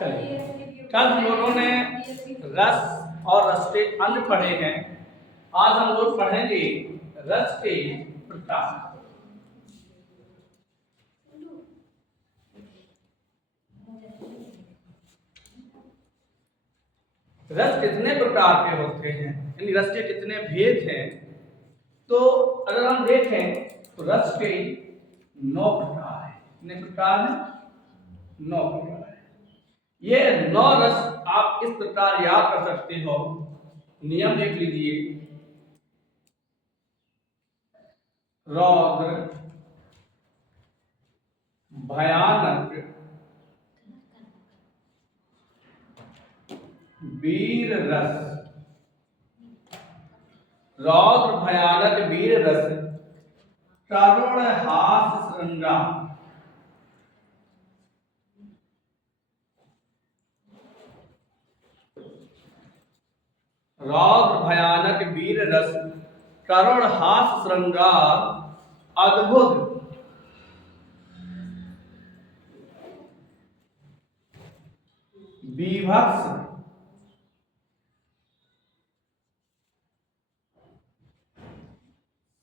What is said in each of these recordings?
चलिए, कल हम लोगों ने रस और रस के अन्य पढ़े हैं। आज हम लोग पढ़ेंगे रस के प्रकार। रस कितने प्रकार के होते हैं, यानी रस के कितने भेद हैं। तो अगर हम देखें तो रस के 9 प्रकार हैं। कितने प्रकार हैं? 9 प्रकार हैं। ये 9 रस आप इस प्रकार याद कर सकते हो। नियम देख लीजिए। रौद्र, भयानक, वीर रस। रौद्र, भयानक, वीर रस, करुण, हास, श्रृंगार। रौद्र, भयानक, वीर रस, करुण, हास, श्रृंगार, अद्भुत, बीभत्स,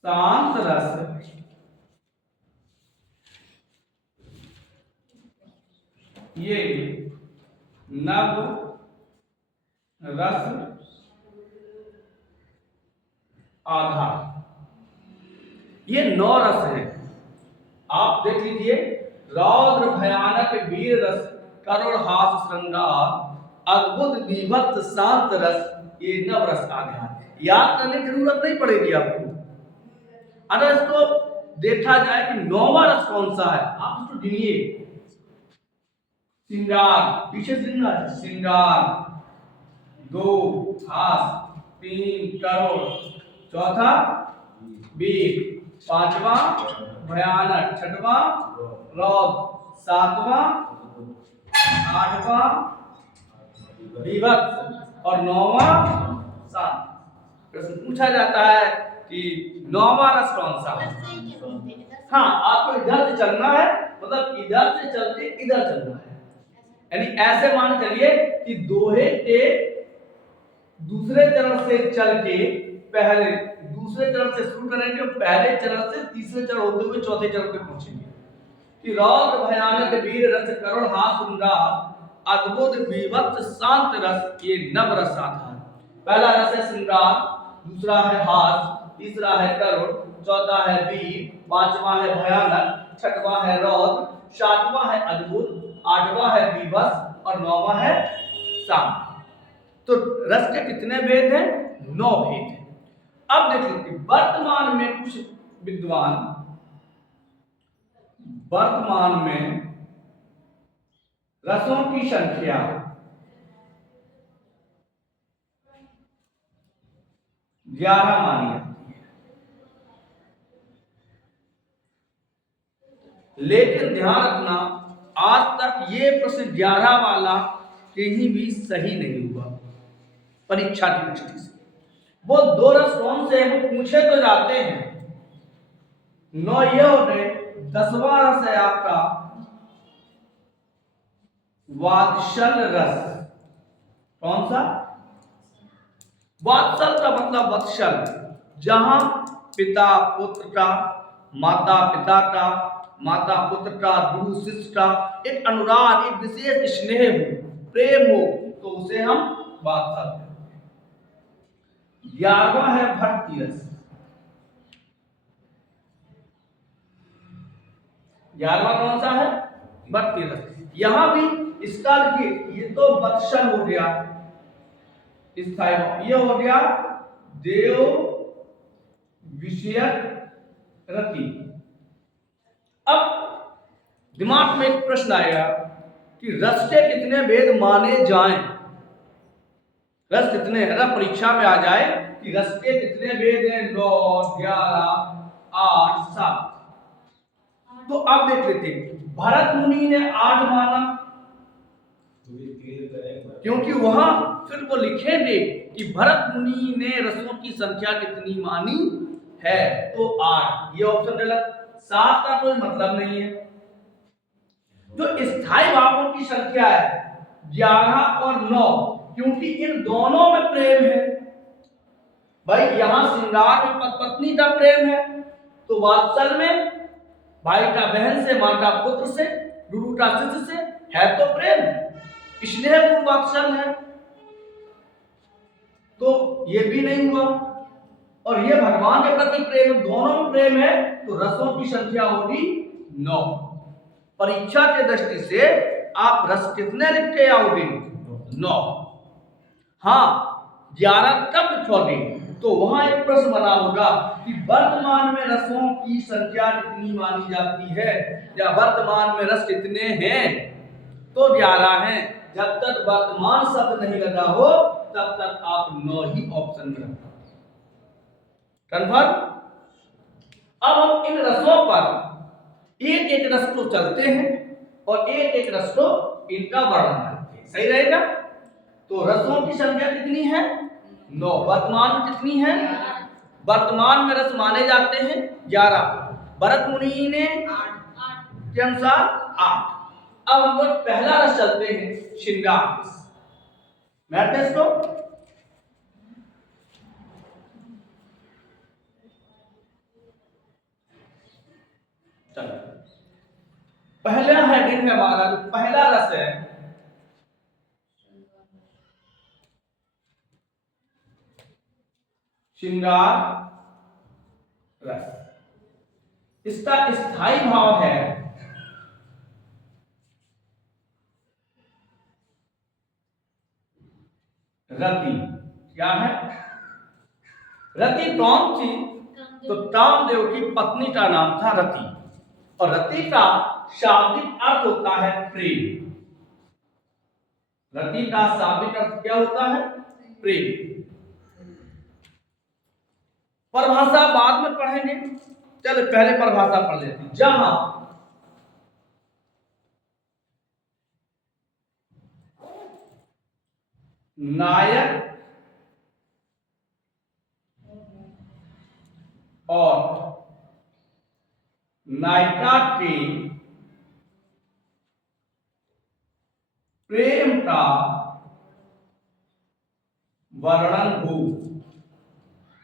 शांत रस, ये नव रस, आधार। ये 9 रस हैं। आप देख लीजिए। रौद्र, भयानक, वीर रस, करुण, हास, श्रृंगार, अद्भुत, बीभत्स, शांत रस, ये नव रस आधार। याद करने की जरूरत नहीं पड़ेगी आपको। अगर इसको देखा जाए कि 9वां रस कौन सा है, आप इसको गिनिए। श्रृंगार, पीछे श्रृंगार, श्रृंगार 2, हास 3, करुण 4, वीर 5वां, भयानक 6वां, रौद्र 7वां, 8वां, बीभत्स और 9वां शांत। प्रश्न पूछा जाता है कि 9वां रस कौन सा है। हाँ, आपको इधर से चलना है, मतलब इधर से चलते इधर चलना है। यानी ऐसे मान चलिए कि दोहे के दूसरे चरण से चल के पहले दूसरे चरण से शुरू करेंगे और पहले चरण से तीसरे चरण होते हुए चौथे चरण पे पहुंचेंगे। कि रौद्र, भयानक, वीर रस, करुण, हास, श्रृंगार, अद्भुत, बीभत्स, शांत रस, ये नव रस आधार। पहला रस है श्रृंगार, दूसरा है हास, तीसरा है करुण, चौथा है वीर, 5वां है भयानक, 6वां है रौद्र, 7वां है अद्भुत, 8वां है बीभत्स और 9वां है शांत। तो रस के कितने भेद हैं? 9 भेद हैं। अब देखिए, वर्तमान में कुछ विद्वान वर्तमान में रसों की संख्या 11 मानी जाती है। लेकिन ध्यान रखना, आज तक ये प्रश्न 11 वाला कहीं भी सही नहीं हुआ परीक्षा की दृष्टि से। वो 2 रस कौन से हैं वो पूछे तो जाते हैं। 9 ये हो गए। 10वां रस है आपका वात्सल रस। कौन सा? वात्सल का मतलब वत्सल, जहां पिता पुत्र का, माता पिता का, माता पुत्र का, गुरु शिष्य का एक अनुराग, एक विशेष स्नेह हो, प्रेम हो, तो उसे हम वात्सल कहते हैं। 11वां है भक्ति रस। 11वां कौन सा है? भक्ति रस। यहां भी इसका देखिए, ये तो वत्सल हो गया, स्थायी, ये हो गया देव विषयक रति। अब दिमाग में एक प्रश्न आएगा कि रस के कितने भेद माने जाएं। रस कितने है ना, परीक्षा में आ जाए कि रस के कितने भेद हैं? 9, 11, 8, 7। तो अब देख लेते हैं। भरत मुनि ने 8 माना, क्योंकि वहां फिर वो लिखेंगे कि भरत मुनि ने रसों की संख्या कितनी मानी है, तो 8। ये ऑप्शन गलत। 7 का कोई मतलब नहीं है। जो स्थायी भावों की संख्या है 11 और 9, क्योंकि इन दोनों में प्रेम है। भाई यहां श्रृंगार में पत्नी का प्रेम है, तो वात्सल में भाई का बहन से, मां का पुत्र से, गुरु का शिष्य से है तो प्रेम, इसलिए वो वात्सल है। तो ये भी नहीं हुआ। और ये भगवान के प्रति प्रेम, दोनों में प्रेम है, तो रसों की संख्या होगी 9। परीक्षा के दृष्टि से आप रस कितने लिख के आओगे? 9। हाँ, 11 कब लिखोगे? तो वहां एक प्रश्न बना होगा कि वर्तमान में रसों की संख्या कितनी मानी जाती है, या वर्तमान में रस कितने हैं? तो 11 हैं। जब तक वर्तमान शब्द नहीं लगा हो तब तक आप 9 ही ऑप्शन में रखो। कन्फर्म? अब हम इन रसों पर एक एक रस को चलते हैं और एक एक रस को इनका वर्णन करते हैं। सही रहेगा? तो रसों की संख्या कितनी है? 9। वर्तमान में कितनी है? वर्तमान में रस माने जाते हैं 11, भरत मुनि ने 8 के अनुसार 8। अब हम लोग पहला रस चलते हैं, श्रृंगार रस। मैट्रिक्स को चलो, पहला हेडिंग है हमारा, जो पहला रस है श्रृंगार रस। इसका स्थायी भाव है रति। क्या है? रति कौन थी? तो कामदेव की पत्नी का नाम था रति, और रति का शाब्दिक अर्थ होता है प्रेम। रति का शाब्दिक अर्थ क्या होता है? प्रेम। परिभाषा बाद में पढ़ेंगे, चलो पहले परिभाषा पढ़ लेते हैं। जहां नायक और नायिका के प्रेम का वर्णन हो,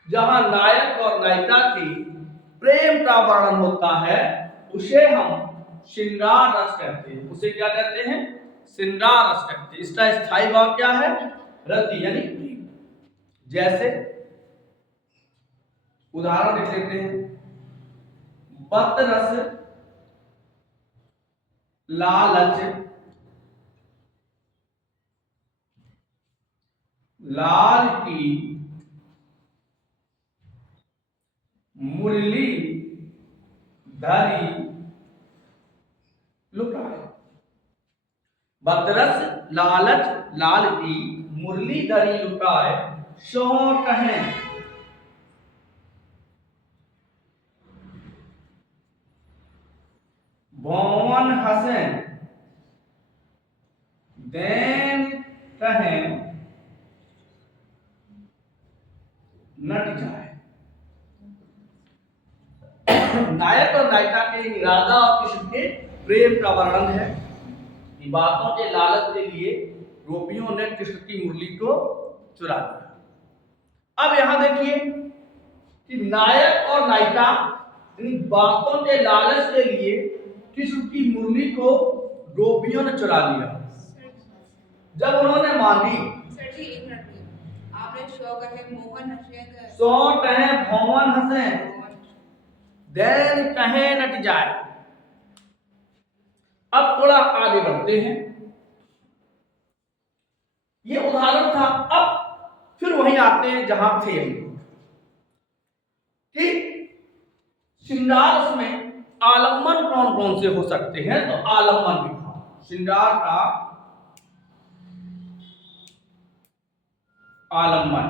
जहां नायक और नायिका की प्रेम का वर्णन होता है, उसे हम श्रृंगार रस कहते हैं। उसे क्या कहते हैं? श्रृंगार रस कहते हैं। इसका स्थायी भाव क्या है? रति यानी प्रेम। जैसे उदाहरण देख लेते हैं, बत रस, लालच, लाल की मुरली धरी लुटाए। बदरस लालच लाल की मुरली धरी लुटाए, सो कहें भवन हसें, देन कहें नट जाए। नायक और नायिका के राधा और कृष्ण के प्रेम का वर्णन है। बातों के लालच के लिए गोपियों ने कृष्ण की मुरली को चुरा दिया। अब यहां देखिए कि नायक और नायिका इन बातों के लालच के लिए कृष्ण की मुरली को गोपियों ने चुरा लिया। जब उन्होंने मांगी, सर जी एक मिनट, आपने शो कहे मोहन हसे, सो कहे भवन हसे, देन कहे नट जाए। अब थोड़ा आगे बढ़ते हैं। ये उदाहरण था। अब फिर वहीं आते हैं जहां थे कि श्रृंगार में आलम्बन कौन कौन से हो सकते हैं। तो आलम्बन विभाव, श्रृंगार का आलम्बन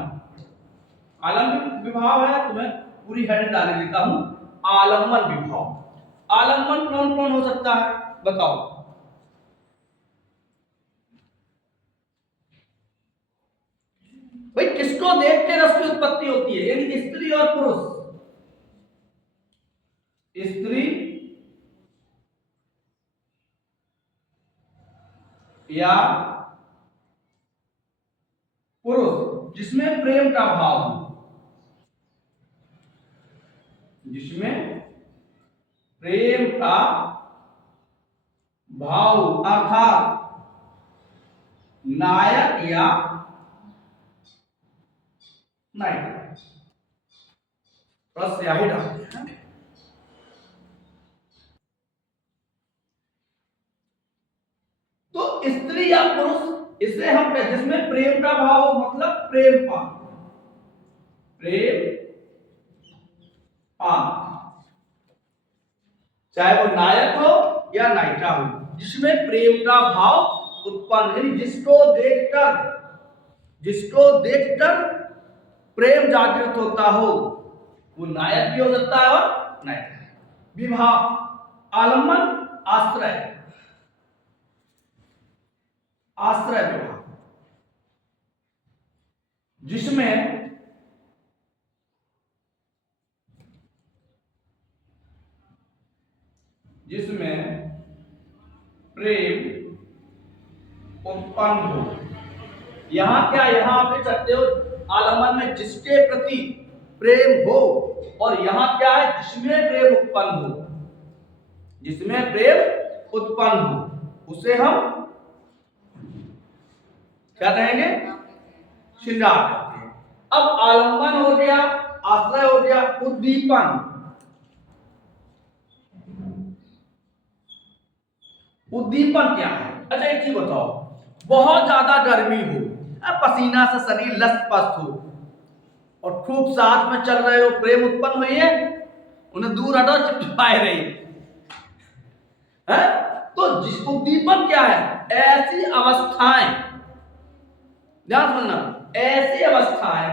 विभाव है। तो मैं पूरी हेडिंग डाल देता हूं, आलम्बन विभाव। आलम्बन कौन कौन हो सकता है बताओ? भाई किसको देख के रस की उत्पत्ति होती है? यानी कि स्त्री और पुरुष, स्त्री या पुरुष जिसमें प्रेम का भाव हो, जिसमें प्रेम का भाव अर्थात नायक या नायिका, बस यही डालते हैं। तो स्त्री या पुरुष, इसे हम कहते हैं जिसमें प्रेम का भाव हो, मतलब प्रेम पान, प्रेम पान, चाहे वो नायक हो या नायिका हो, जिसमें प्रेम का भाव उत्पन्न, यानी जिसको देखकर प्रेम जागृत होता हो, वो नायक भी हो सकता है और नायिका। विवाह, आलम्बन, आश्रय, आश्रय विवाह, जिसमें प्रेम उत्पन्न हो। यहां क्या, यहां आप देख सकते हो आलम्बन में जिसके प्रति प्रेम हो, और यहां क्या है, जिसमें प्रेम उत्पन्न हो, जिसमें प्रेम उत्पन्न हो, उसे हम क्या कहेंगे, श्रृंगार कहते हैं। अब आलम्बन हो गया, आश्रय हो गया, उद्दीपन, उद्दीपन क्या है? अच्छा एक चीज बताओ, बहुत ज्यादा गर्मी हो, पसीना से शरीर लसपस हो, और खूब साथ में चल रहे हो, प्रेम उत्पन्न हुई है, उन्हें दूर हटो, चिपचिपाए रही है। तो जिस उद्दीपन क्या है, ऐसी अवस्थाएं, ध्यान सुनना, ऐसी अवस्थाएं,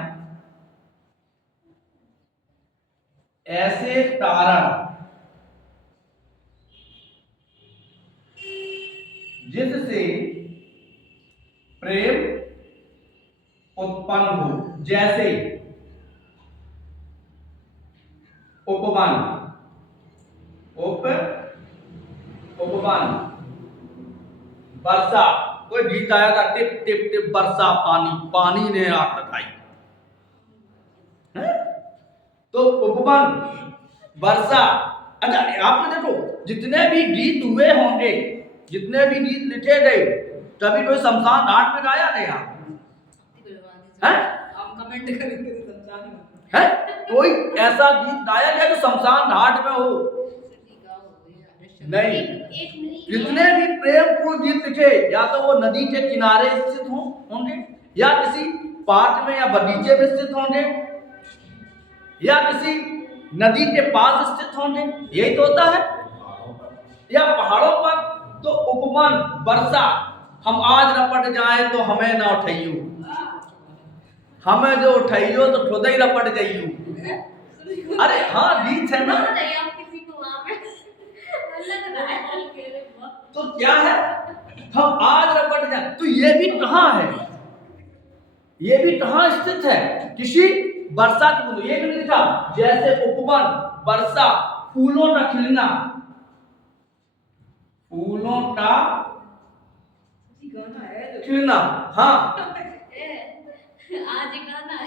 ऐसे कारण जिससे प्रेम उत्पन्न हो, जैसे उपवन, उपवन, वर्षा, कोई गीत आया था, टिप टिप टिप वर्षा पानी, पानी ने आग लगाई, तो उपवन, वर्षा। अच्छा आपने देखो, जितने भी गीत हुए होंगे, जितने भी गीत लिखे गए, कभी कोई शमशान घाट में गाया गया है? आप कमेंट करेंगे तो शमशान है? कोई ऐसा गीत गाया गया जो शमशान घाट में हो? नहीं। जितने भी प्रेमपूर्ण गीत लिखे, या तो वो नदी के किनारे स्थित होंगे, या किसी पार्क में या बगीचे में स्थित होंगे, या किसी नदी के पास स्थित होंगे, यही तो होता है, या पहाड़ों पर। तो उपवन, वर्षा, हम आज रपट जाए तो हमें ना उठाइयो, हमें जो उठाइयो तो खुद ही रपट जाइयो। अरे हाँ, गीत है ना। तो क्या है, हम आज रपट जाए, तो ये भी कहाँ है, ये भी कहाँ स्थित है, किसी वर्षा की बूंद। ये भी लिखा, जैसे उपवन, वर्षा, फूलों का खिलना, फूलों का खिलना, हाँ, आज गाना है,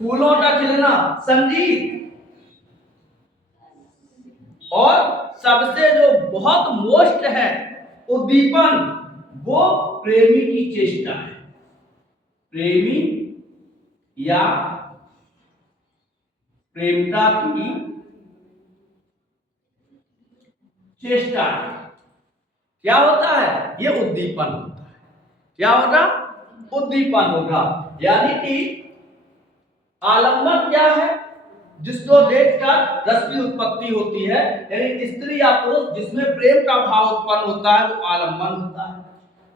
फूलों का खिलना, संगीत, और सबसे जो बहुत मोस्ट है उद्दीपन, वो प्रेमी की चेष्टा है, प्रेमी या प्रेमिका की चेष्टा है। क्या होता है, ये उद्दीपन होता है। क्या होगा, उद्दीपन होगा। यानी कि आलम्बन क्या है, जिसको देखकर रस की उत्पत्ति होती है, यानी स्त्री या पुरुष जिसमें प्रेम का भाव उत्पन्न होता है, वो आलम्बन होता है।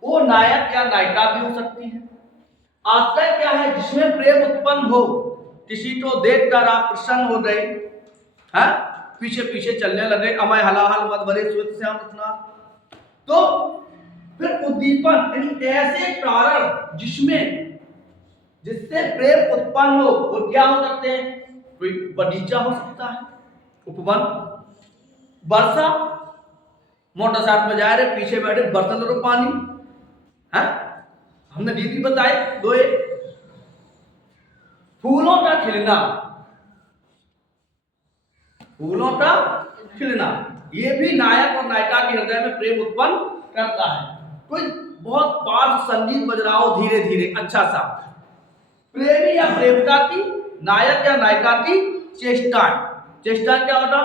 वो नायक या नायिका भी हो सकती है। आश्रय क्या है, जिसमें प्रेम उत्पन्न हो, किसी को देखकर आप प्रसन्न हो गए, हैं, पीछे पीछे चलने लगे, अमय हलाहल मत भरे स्वेत श्याम रत्ना। तो फिर उद्दीपन, यानी ऐसे कारण जिससे प्रेम उत्पन्न हो, वो क्या हो सकते हैं, कोई बगीचा हो सकता है, उपवन, वर्षा, मोटरसाइकिल पे जा रहे, पीछे बैठे बर्तन लो पानी है, हमने डी भी बताए दो। एक फूलों का खिलना, फूलों का खिलना, ये भी नायक और नायिका के हृदय में प्रेम उत्पन्न करता है। कोई बहुत पार्श्व संगीत बज रहा हो धीरे धीरे अच्छा सा, प्रेमी या प्रेमिका की, नायक या नायिका की चेष्टाएं। चेष्टा क्या होता?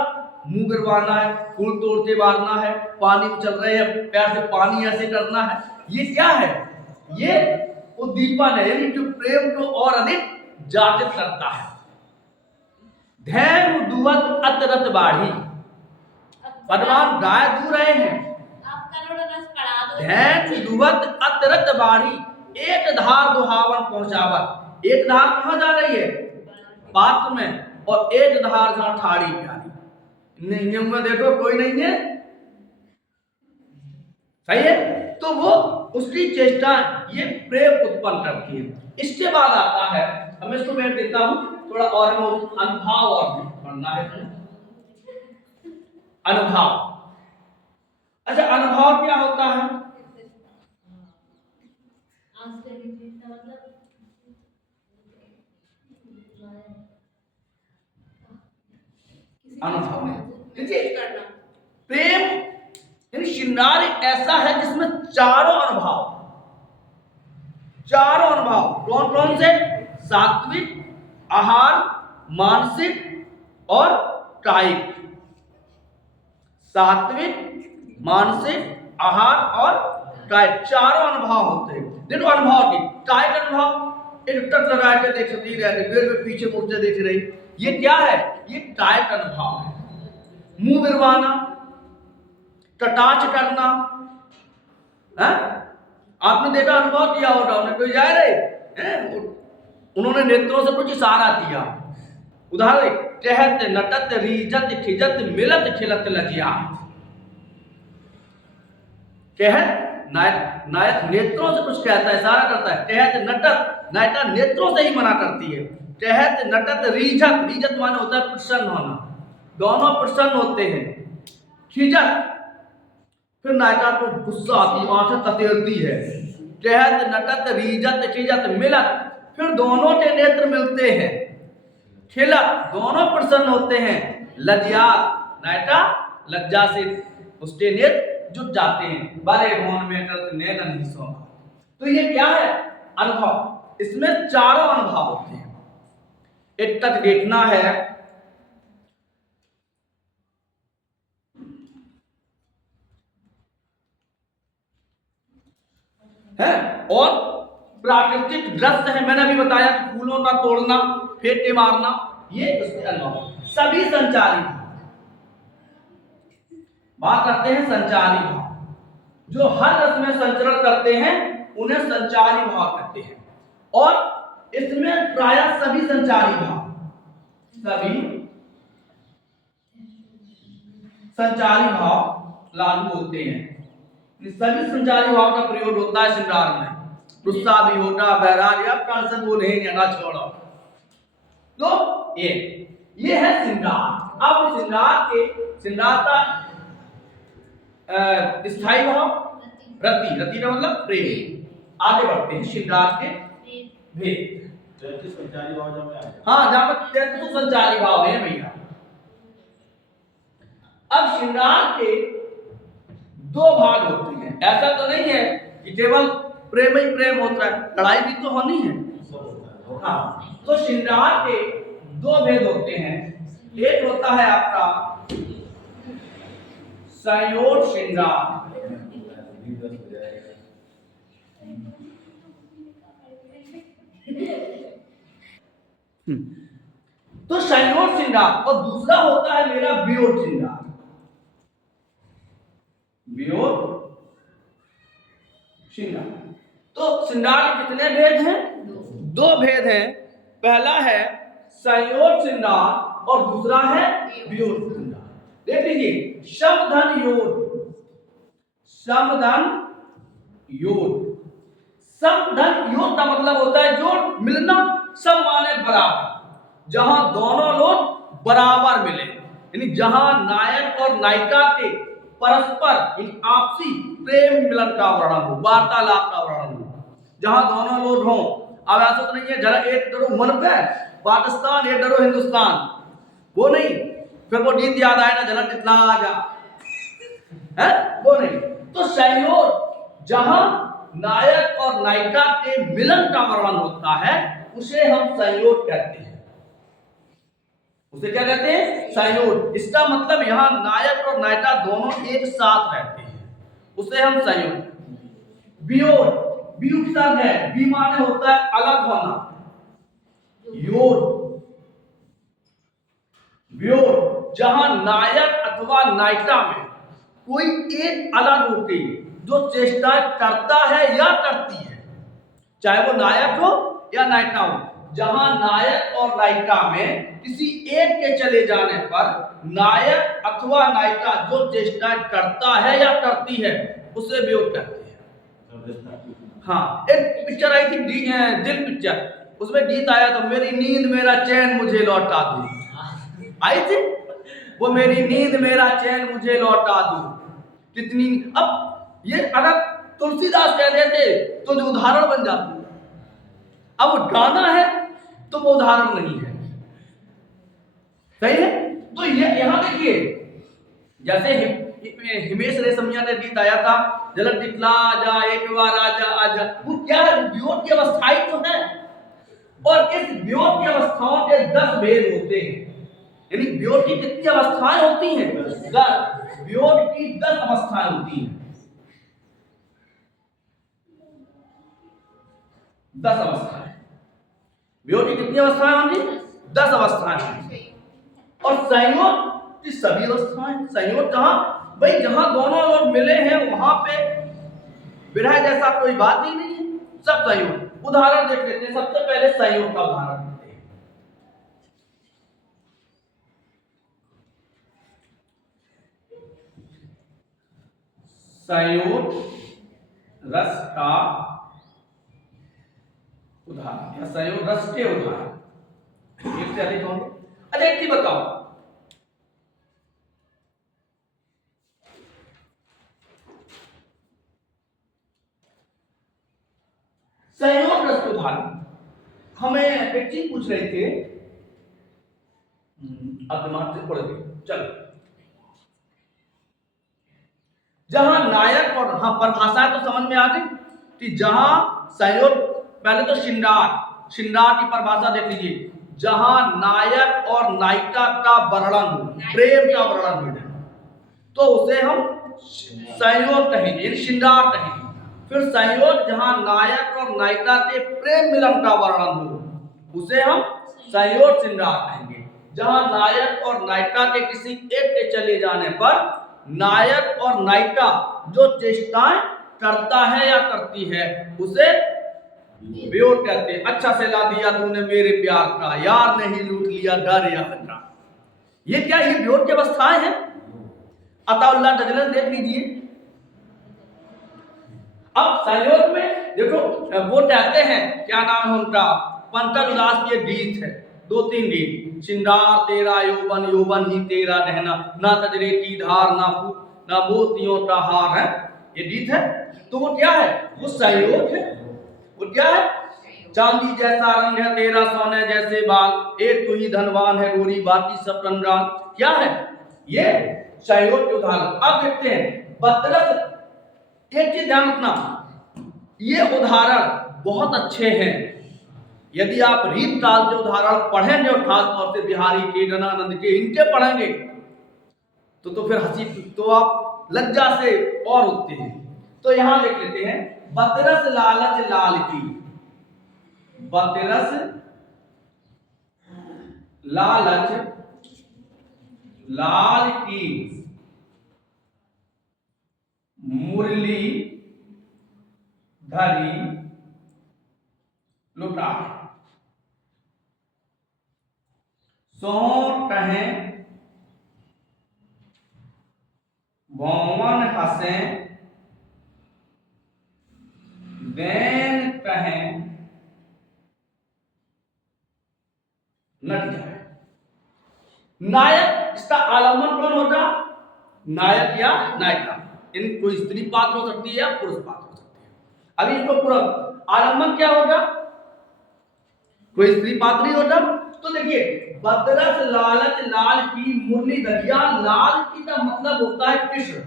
मुंह गिरवाना है, फूल तोड़ते मारना है, पानी में चल रहे हैं पैर से पानी ऐसे करना है, ये क्या है? ये उद्दीपन है, यानी जो प्रेम को और अधिक जागृत करता है। धैर्य दुवत अतरत बाढ़ी, पदवान गाय दू रहे हैं। धैर्य दुवत अतरत बाढ़ी, एक धार दुहावन पहुंचावत। एक धार कहां जा रही है? पात्र में, और एक धार जहां ठाड़ी प्यारी। में देखो कोई नहीं है, सही है? तो वो उसकी चेष्टा ये प्रेम उत्पन्न करती है। इसके बाद आता है, मैं इसको मैं देता हूं थोड़ा और अनुभाव और पढ़ना है। अनुभाव, अच्छा अनुभाव क्या होता है? अनुभव, प्रेम यानी श्रृंगार एक ऐसा है जिसमें चारों अनुभव, चारों अनुभव कौन कौन से? सात्विक, आहार, मानसिक और कायिक। सात्विक, मानसिक, आहार और कायिक, चारों अनुभव होते हैं। देखो अनुभव की कायिक अनुभव, एक टक लगा के देख सकती रहती, पेड़ में पीछे मुड़ते देख रही, ये क्या है? ये कायिक अनुभव है। मुंह गिरवाना, कटाक्ष करना है? आपने देखा, अनुभव किया होगा, उन्हें कोई जा रहे हैं, उन्होंने नेत्रों से कुछ इशारा किया। उदाहरण, कहत नटत रीजत खिजत मिलत खिलत लजिया। कहत नायक नेत्रों से कुछ कहता है, इशारा करता है। कहत नटत, नायिका नेत्रों से ही मना करती है। कहत नटत रीजत, रीजत माने होता है प्रसन्न होना, दोनों प्रसन्न होते हैं। खिजत, फिर नायिका को गुस्सा आती, आंखें ततेरती है। कहत नटत रीजत खिजत मिलत, फिर दोनों के नेत्र मिलते हैं। खिलत, दोनों प्रसन्न होते हैं। लज्जा, नायिका लज्जा से उसके नेत्र जुट जाते हैं। बारे भवन में करत नैनन निसो। तो ये क्या है? अनुभव। इसमें चारों अनुभव होते हैं। एक तक देखना है, और प्राकृतिक दृश्य है। मैंने अभी बताया कि फूलों का तोड़ना, फेंटे मारना, ये उसके अनुभव। सभी संचारी बात करते हैं, संचारी भाव जो हर रस में संचरण करते हैं उन्हें संचारी भाव कहते हैं। और इसमें प्रायः सभी संचारी भाव, सभी संचारी भाव लागू होते हैं। सभी संचारी भाव का प्रयोग होता है श्रृंगार में। गुस्सा भी होगा, बैराग या कल से बोले ना छोड़ो। तो ये है श्रृंगार। अब श्रृंगार का स्थायी भाव रति, रति का मतलब प्रेम। आगे बढ़ते हैं श्रृंगार के भेद। संचारी भाव जब में, हाँ जहां पर तो संचारी भाव है भैया। अब श्रृंगार के दो भाग होते हैं। ऐसा तो नहीं है कि केवल प्रेम ही प्रेम होता है, लड़ाई भी तो होनी है। हाँ, तो श्रृंगार के दो भेद होते हैं। एक होता है आपका संयोग श्रृंगार, तो संयोग श्रृंगार, और दूसरा होता है मेरा वियोग श्रृंगार। वियोग श्रृंगार। तो श्रृंगार के कितने भेद हैं? दो भेद हैं। पहला है संयोग श्रृंगार और दूसरा है वियोग श्रृंगार। देख लीजिए, शमधन योग, समधन योग। समधन योग का मतलब होता है जोड़, मिलना, सब माने बराबर, जहां दोनों लोग बराबर मिले, यानी जहां नायक और नायिका के परस्पर आपसी प्रेम मिलन का वर्णन हो, वार्तालाप का वर्णन हो। जहां दोनों लोग हों। अब ऐसा तो नहीं है जरा एक डरो मन पे पाकिस्तान, एक डरो हिंदुस्तान, वो नहीं। फिर वो गीत याद आए ना, झलक दिखला जा, है वो नहीं। तो संयोग जहां नायक और नायिका के मिलन का वर्णन होता है उसे हम संयोग कहते हैं। उसे क्या कहते हैं? संयोग। इसका मतलब यहां नायक और नायिका दोनों एक साथ रहते हैं, उसे हम संयोग। वियोग, वियोग शब्द है, वि माने होता है अलग होना, योग, वियोग जहां नायक अथवा नायिका में कोई एक अलग होके जो चेष्टा करता है या करती है, चाहे वो नायक हो या नायिका हो, जहां नायक और नायिका में किसी एक के चले जाने पर नायक अथवा नायिका जो चेष्टा करता है या करती है उसे वियोग कहते हैं। हाँ, एक पिक्चर आई थी दिल पिक्चर, उसमें गीत आया था, मेरी नींद मेरा चैन मुझे लौटा दो, आई थी वो, मेरी नींद मेरा चैन मुझे लौटा दो। कितनी, अब ये अगर तुलसीदास कह देते तो जो उदाहरण बन जाती, अब गाना है तो वो उदाहरण नहीं है, सही है। तो ये यहां देखिए, जैसे हिमेश रेशमिया ने गीत आया था, झलक दिखला जा एक बार आजा आजा, वो क्या है? वियोग की अवस्थाएं तो है, और इस वियोग की अवस्थाओं के 10 भेद होते हैं। यानी वियोग की कितनी अवस्थाएं होती हैं? 10। वियोग की 10 अवस्थाएं होती हैं, 10 अवस्थाएं। वियोग की कितनी अवस्थाएं होंगी? 10 अवस्थाएं होंगी। और संयोग की सभी अवस्थाएं, संयोग जहां भाई जहां दोनों लोग मिले हैं वहां पे विरह जैसा कोई बात ही नहीं है, सब संयोग। उदाहरण देख लेते हैं, सबसे पहले संयोग का उदाहरण देते हैं। संयोग रस का उदाहरण या संयोग रस के उदाहरण एक से अधिक होंगे। अच्छा एक चीज बताओ, संयोग रस के उदाहरण हमें एक चीज पूछ रहे थे, अब दिमाग से पढ़ गए, चलो। जहां नायक और, हाँ परिभाषा तो समझ में आ गई कि जहां संयोग, पहले तो श्रृंगार की परिभाषा देख लीजिए, जहां नायक और नायिका का वर्णन हो, प्रेम का वर्णन हो, तो उसे हम संयोग कहेंगे, श्रृंगार कहेंगे। फिर संयोग जहां नायक और नायिका के प्रेम मिलन का वर्णन हो उसे हम संयोग श्रृंगार कहेंगे। जहां नायक और नायिका के किसी एक के चले जाने पर नायक और नायिका जो चेष्टाएं करता है या करती है उसे वियोग कहते हैं। अच्छा से ला दिया तूने मेरे प्यार का, यार नहीं लूट लिया घर यार का। ये क्या, ये वियोग की अवस्थाएं हैं। अताउल्लाह दजलन देख लीजिए। अब संयोग में देखो, वो कहते हैं, क्या नाम है उनका, पंकज उदास के गीत है, 2-3 गीत, श्रृंगार तेरा यौवन, यौवन ही तेरा रहना, ना तजरे की धार ना मोतियों का हार, है ये गीत है। तो वो क्या है? वो संयोग है। वो क्या है? चांदी जैसा रंग है तेरा, सोने जैसे बाल, एक तू ही धनवान है रोरी, बाकी सब कंगाल। क्या है ये? संयोग के उदाहरण। अब देखते हैं बतरस। एक चीज ध्यान रखना, ये उदाहरण बहुत अच्छे हैं। यदि आप रीत काल के उदाहरण पढ़ेंगे और खास तौर से बिहारी के, गणानंद के, इनके पढ़ेंगे तो फिर हंसी, तो आप लज्जा से और उठते हैं। तो यहां देख लेते हैं, बतरस लालच लाल की, बतरस लालच लाल की, मुरली धरी लुटा, सो कहें भौवन हंसे, बैन कहें नट जाए। नायक, इसका आलम्बन कौन होगा? नायक या नायिका। इन कोई स्त्री पात्र हो सकती है या पुरुष पात्र हो सकती है। अभी इसको पूरा आलम्बन क्या होगा? कोई स्त्री पात्री होगा। तो देखिए, बदरस लालच लाल की मुरली दरिया, लाल की का मतलब होता है कृष्ण।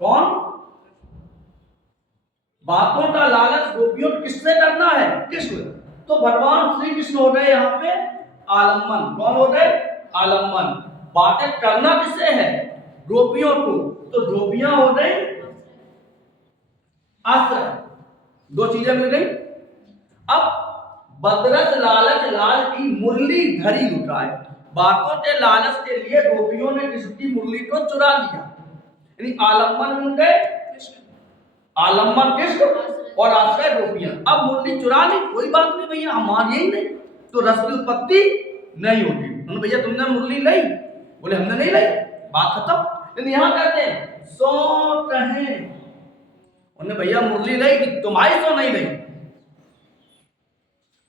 कौन? बातों का लालच गोपियों को किससे करना है? कृष्ण। तो भगवान श्री कृष्ण हो गए यहाँ पे आलम्बन। कौन हो गए? आलम्बन। बातें करना किससे है? गोपियों को। तो गोपियां हो गई आश्रय। दो चीजें मिल गई। अब बदरस लालच लाल की मुरली धरी लुटाए, बातों के लालच के लिए गोपियों ने कृष्ण की मुरली को चुरा लिया। यानी आलम्बन मिल गए कृष्ण, आलम्बन कृष्ण और आश्रय गोपियां। अब मुरली चुरा ली, कोई बात नहीं भैया, हमारी यही नहीं, तो रस की उत्पत्ति नहीं होगी। भैया तुमने मुरली ली? बोले हमने नहीं ली, बात खत्म। लेकिन यहां कहते हैं सो कहें, उन्हें भैया मुरली ली कि तुम्हारी सो नहीं ली।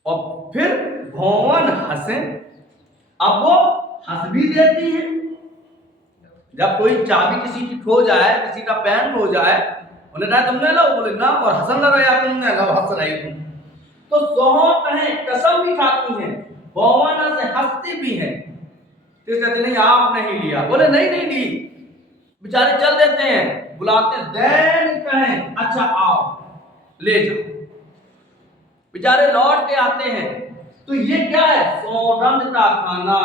और फिर भवन हंसे। अब वो हंस भी देती है। जब कोई चाबी किसी की खो जाए, किसी का पेन खो जाए, उन्हें कहा तुमने लो, बोले ना, और हंसन लगा या तुमने लो, हंस रही तुम। तो सोहो कहें, कसम भी खाती हैं, भवन से हंसती भी हैं। तो कहते नहीं आप नहीं लिया, बोले नहीं नहीं ली। बेचारे चल देते हैं, बुलाते हैं, देन कहें अच्छा आओ ले जाओ। बेचारे लौट के आते हैं। तो ये क्या है? सौगंध का खाना,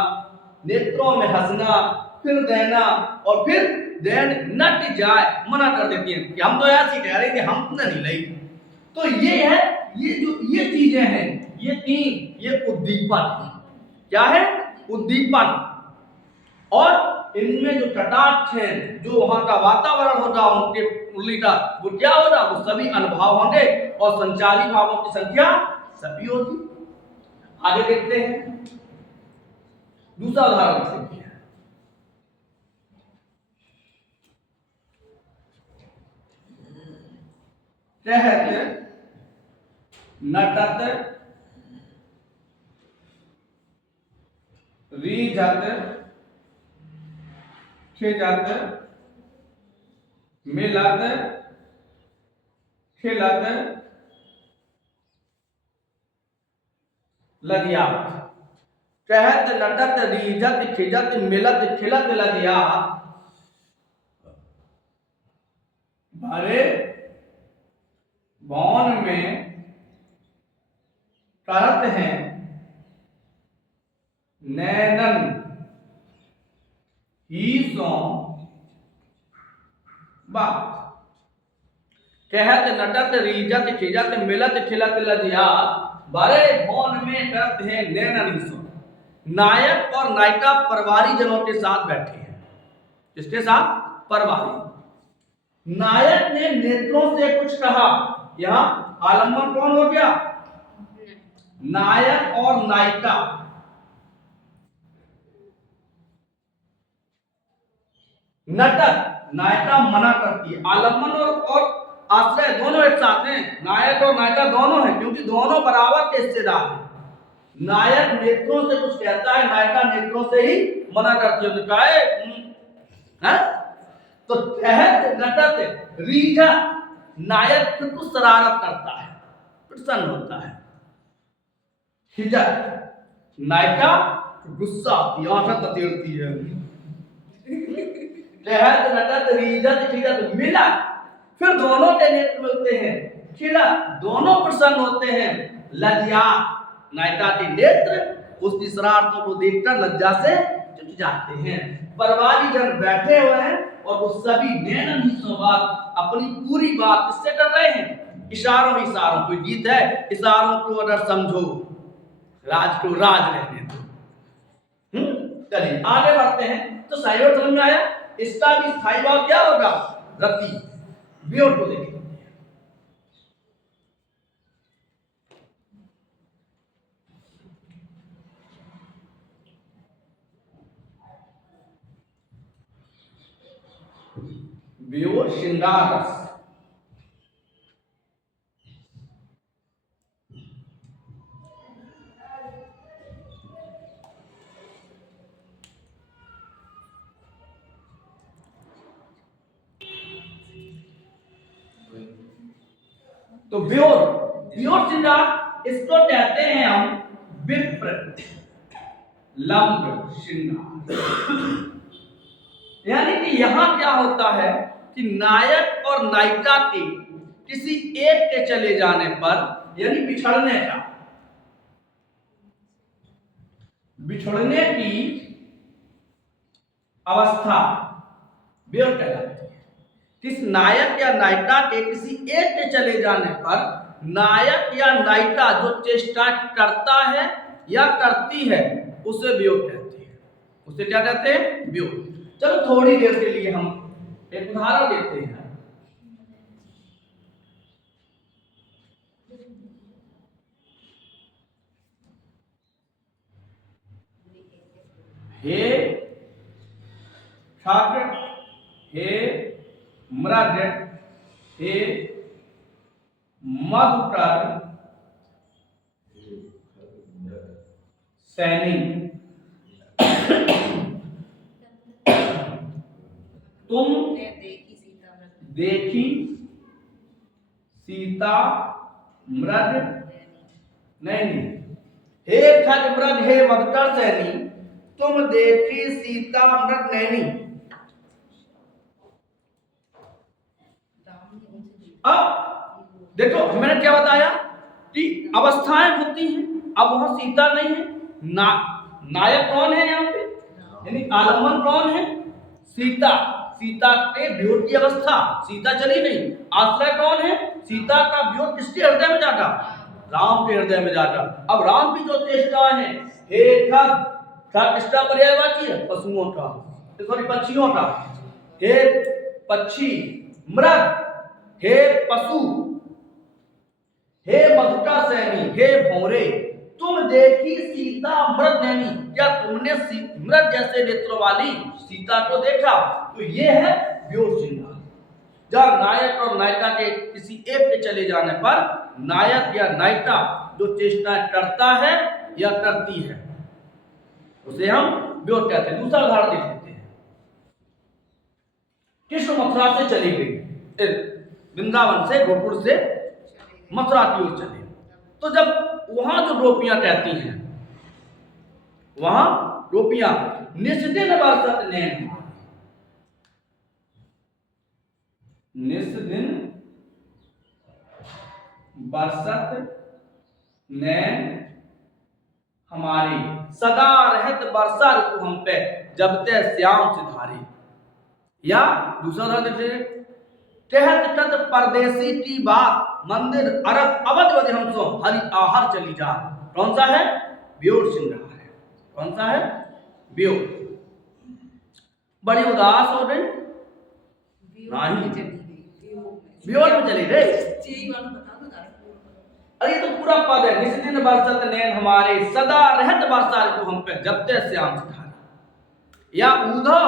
नेत्रों में हंसना, फिर देना, और फिर देन नट जाए, मना कर देती हैं कि हम तो ऐसी कह रहे हैं कि हमने नहीं ली। तो ये है, ये जो ये चीजें हैं, ये तीन, ये उद्दीपन। क्या है? उद्दीपन। और इनमें जो कटाक्ष है, जो वहां का वातावरण होगा उनके मुरली का, वो क्या होगा? वो सभी अनुभव होंगे और संचारी भावों की संख्या सभी होगी। आगे देखते हैं, दूसरा उदाहरण देखते हैं। कहत नटत रीझत खिजत मिलत खिलत लगियात। कहत नटत रीझत खिजत मिलत खिलत लगियात। भरे भवन में करत हैं नैनन ही सो बात। कहत नटत रीझत खिजत मिलत खिलत लजियात। भरे भवन में करत हैं नैनन ही सो। नायक और नायिका परवारी जनों के साथ बैठे हैं। किसके साथ? परवारी। नायक ने नेत्रों से कुछ कहा। यहां आलम्बन कौन हो गया? नायक और नायिका। नटक, नायिका मना करती है। आलम्बन और आश्रय दोनों एक साथ हैं। नायक और नायिका दोनों हैं, क्योंकि दोनों बराबर के हिस्सेदार हैं। नायक नेत्रों से कुछ कहता है, नायिका नेत्रों से ही मना करती है। तो कहत नटत रीझा, नायक फिर कुछ शरारत करता है, प्रसन्न होता है। खिजत, नायिका गुस्सा आती, आंखें ततेड़ती है। कहत नटत रीझत खिजत मिलत, फिर दोनों के नेत्र मिलते हैं। खिलत, दोनों प्रसन्न होते हैं। लज्जा, नायिका के नेत्र उसकी शरारतों को देखकर लज्जा से चुप जाते हैं। परवारी जन बैठे हुए हैं और वो सभी नैनन ही संवाद अपनी पूरी बात किससे कर रहे हैं? इशारों इशारों। कोई गीत है, इशारों को अगर समझो राज को राज रहने दो। चलिए आगे बढ़ते हैं। तो सहयोग समझ में आया। इसका भी स्थायी भाव क्या होगा? रति। वियोग को देखिए, वियोग श्रृंगार रस। तो वियोग व्योट श्रृंगार इसको कहते हैं हम विप्र लंब श्रृंगार। यानी कि यहां क्या होता है कि नायक और नायिका के किसी एक के चले जाने पर, यानी बिछड़ने की अवस्था वियोग कहलाती है। किस नायक या नायिका के किसी एक के चले जाने पर नायक या नायिका जो चेष्टा करता है या करती है उसे वियोग कहते हैं। उसे क्या कहते हैं? वियोग। चलो थोड़ी देर के लिए हम एक उदाहरण देखते हैं। हे छात्र, हे मृग, हे मधुकर सैनी, तुम देखी सीता मृग नैनी। हे खग मृग, हे मधुकर सैनी, तुम देखी सीता मृग नैनी। अब देखो मैंने क्या बताया कि अवस्थाएं होती हैं। अब वहां सीता नहीं है, नायक कौन है यहाँ पे, यानी आलम्बन कौन है? सीता। सीता के वियोग की अवस्था, सीता चली नहीं। आश्रय कौन है? सीता का वियोग किसके हृदय में जागा? राम के हृदय में जागा। अब राम की जो चेष्टा है, हे खग, खग किसका पर्यायवाची है? पशुओं का, सॉरी पक्षियों का। हे पक्षी, मृग, हे पशु, हे मधुकर सैनी, हे भौरे, तुम देखी सीता मृग नैनी। क्या तुमने मृग जैसे नेत्रों वाली सीता को देखा? तो ये है वियोग श्रृंगार, जब नायक और नायिका के किसी एक के चले जाने पर नायक या नायिका जो चेष्टा करता है या करती है उसे हम वियोग कहते हैं। दूसरा उदाहरण देख लेते हैं। कृष्ण मथुरा से चली गई, वृंदावन से, गोकुल से मथुरा की ओर चले। तो जब वहां जो गोपियां कहती हैं, वहां गोपियां निस्दिन बरसत नैन, निस्दिन बरसत नैन हमारी, सदा रहत वर्षा ऋतु हम पे, जब ते श्याम सिधारे। या दूसरा कहत कत परदेसी की बात, मंदिर अरब अवध वधि हम सो, हरि आहार चली जा। कौन सा है? वियोग श्रृंगार है। कौन सा है? वियोग। बड़ी उदास हो गई, वियोग में चली गई। अरे ये तो पूरा पद है। निस्दिन बरसत नैन हमारे, सदा रहत वर्षा ऋतु हम पे, जब ते श्याम सिधारे। या ऊधो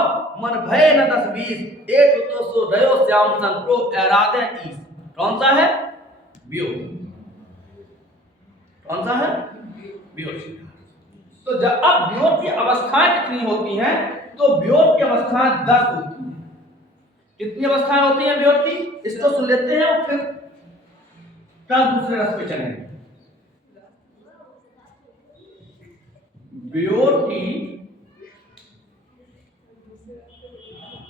मन भय न 10-20, एक तो सो रयो श्याम संतो एराधे ईस। कौन सा है? वियोग। कौन सा है? वियोग श्रृंगार। तो जब अब वियोग की अवस्थाएं कितनी होती हैं? तो वियोग की अवस्थाएं 10 होती हैं। कितनी अवस्थाएं होती हैं वियोग की? इसको सुन लेते हैं और फिर कल दूसरे रस पे चलेंगे। वियोग की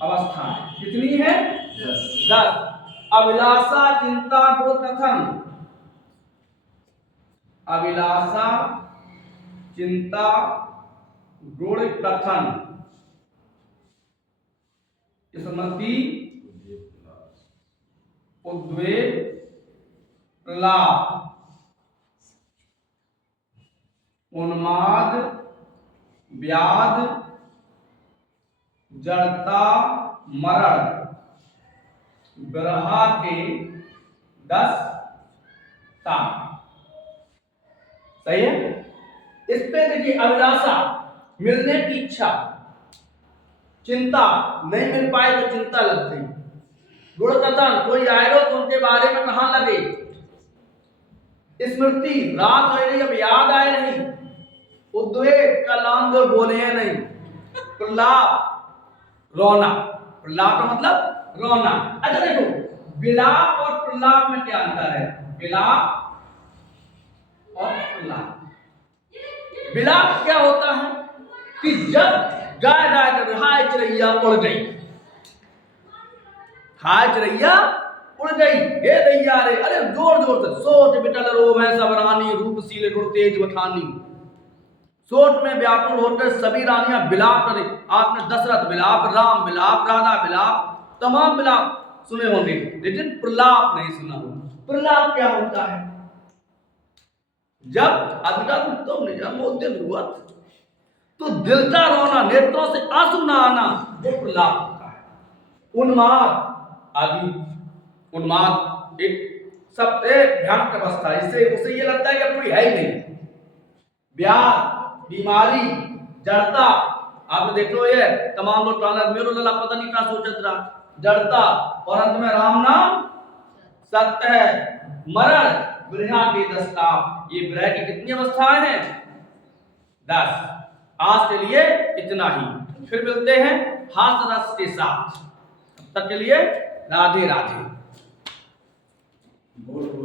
अवस्था कितनी है? 10। अभिलाषा चिंता गुण कथन, अभिलाषा चिंता गुण कथन, स्मृति उद्वेग प्रलाप, उन्माद व्याध जड़ता मरण, ग्रहा के 10 ताप। सही है? इस पे देखिए, अभिलाषा मिलने की इच्छा, चिंता नहीं मिल पाए तो चिंता लग गई, गुण कथन कोई आएगा तो उनके बारे में कहां लगे, स्मृति रात हो रही अब याद आए नहीं, उद्वेग कल आंदो बोले हैं नहीं, प्रलाप रोना, प्रलाप का मतलब रोना। अच्छा देखो, विलाप और प्रलाप में क्या अंतर है? विलाप प्रलाप। विलाप क्या होता है कि जब गाय गाय कर हाय चिड़ैया उड़ गई, हाय चिड़ैया उड़ गई, हे दैया रे, अरे जोर जोर से, सोच बिटल रोम है सब रानी, रूपशील गुण तेज बखानी। सोच में व्याकुल होकर सभी रानियां विलाप करे। आपने दशरथ विलाप, राम विलाप, राधा विलाप, तमाम विलाप सुने होंगे, लेकिन प्रलाप नहीं सुना होगा। प्रलाप क्या होता है? जब हुआ तो दिल का रोना, नेत्रों से आंसू ना आना, वो प्रलाप होता है। उन्माद आदि, उन्माद एक सबसे भयानक अवस्था, इससे उसे ये लगता है कि कोई है ही नहीं। ब्याह, बीमारी, जड़ता, आपने देखो ये तमाम लोग मेरो लला पता नहीं क्या सोचत रहा, जड़ता, और अंत में राम नाम सत्य है, मरण विरह के दस्ता। ये विरह की कितनी अवस्थाएं हैं? 10। आज के लिए इतना ही, फिर मिलते हैं हास रस के साथ। तब तक के लिए राधे राधे।